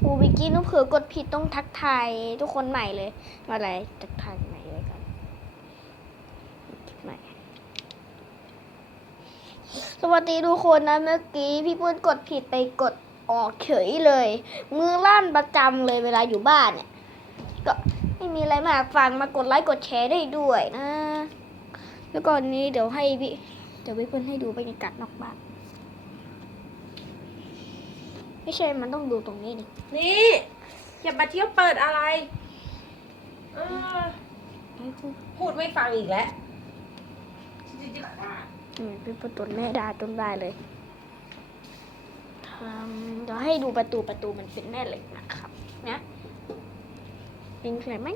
โอ้วิกกี้นุ่เผือกดผิดต้องทักทายทุกคนใหม่เลยมาอะไรทักทายใหม่เลยกันใหม่สวัสดีทุกคนนะเมื่อกี้พี่ปุ้นกดผิดไปกดออกเฉยเลย มือลั่นประจำเลยเวลาอยู่บ้านเนี่ย ก็ไม่มีอะไรมากฟังมากดไลค์กดแชร์ได้ด้วยนะ แล้วก่อนนี้เดี๋ยวให้พี่เดี๋ยวพี่ปุ้นให้ดูบรรยากาศนอกบ้าน ไม่ใช่มันต้องดูตรงนี้ดินี่อย่ามาเที่ยวเปิดอะไรเออให้พูดพูดไม่ฟังอีกแล้วอืมพี่ปุ้นตนแม่ด่าจนได้เลยทำเดี๋ยวให้ดูประตูประตูมันเป็นแม่เหล็กนะครับ นะเป็นใช่ไหม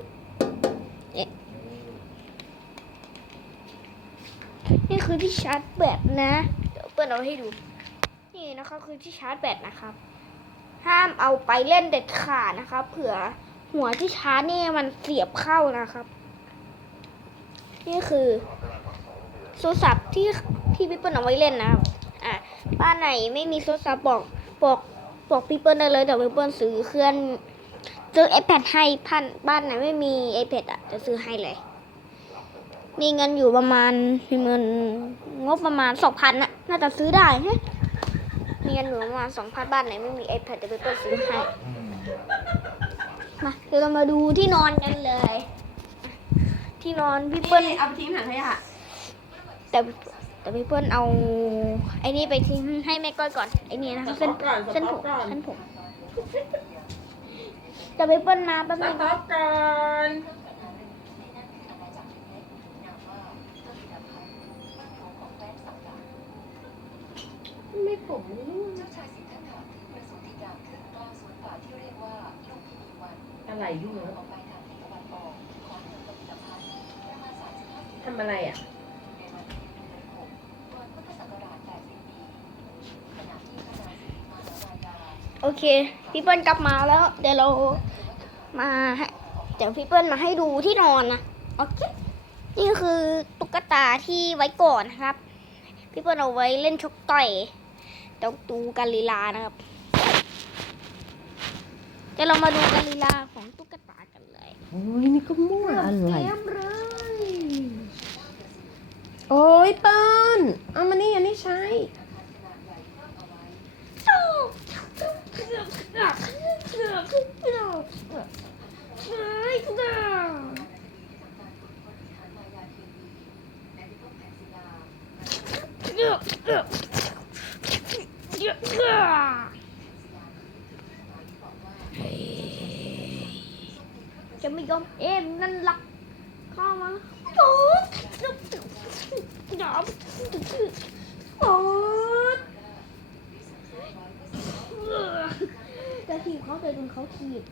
นี่คือที่ชาร์จแบตนะ เดี๋ยวเปิดเอาให้ดู นี่นะคะคือที่ชาร์จแบตนะครับ ห้ามเอาไปเล่นเด็ดขาดนะครับ เผื่อหัวที่ช้านี่มันเสียบเข้านะครับ นี่คือโทรศัพท์ที่ที่พี่เปิ้ลเอาไว้เล่นนะครับ อะบ้านไหนไม่มีโทรศัพท์บอกบอกบอกพี่เปิ้ลได้เลยเดี๋ยวพี่เปิ้ลซื้อเครื่องซื้อ iPad ให้พันบ้านไหนไม่มี iPad อะจะซื้อให้เลย มีเงินอยู่ประมาณมีเงินงบประมาณสองพันน่ะน่าจะซื้อได้ฮะ มีเงินอยู่ประมาณสองพันบ้านไหนไม่มี iPad เดี๋ยวไปเปิดซื้อให้มาเดี๋ยวเรามาดูที่นอนกันเลย ที่นอนพี่เปิ้ล เอาไปทิ้งถังขยะแต่แต่พี่เปิ้ลเอาไอ้นี่ไปทิ้งให้แม่ก้อยก่อนไอ้นี่นะคะเส้นก่อนเส้นผมก่อนเส้นผมแต่พี่เปิ้ลมาแป๊บสนึงต๊อปก่อน ไม่ผมไม่รู้อะไรยุ่งแล้วทำอะไรอะโอเค พี่เปิ้ลกลับมาแล้ว เดี๋ยวเรามาให้เดี๋ยวพี่เปิ้ลมาให้ดูที่นอนนะโอเค นี่คือตุ๊กตาที่ไว้ก่อนนะครับ พี่เปิ้ลเอาไว้เล่นชกต่อย เดี๋ยวดูกาลีลานะครับเดี๋ยวเรามาดูกาลีลาของตุ๊กตากันเลยโอ้ยนี่ก็มั่วอะไรเตรียมเลยโอ้ยเปิ้ลเอามานี่อันนี้ใช้ จะไม่ยอมเอ็มนั่นหลักข้ามาโอ้ยยอมโอ้ยจะถีบเขาแต่โดนเขาถีบ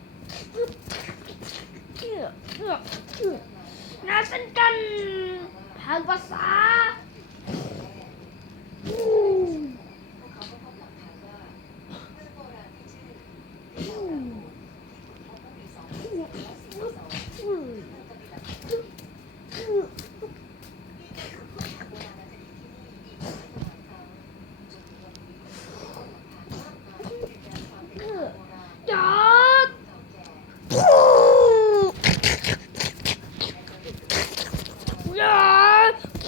น่าสนกันทางภาษา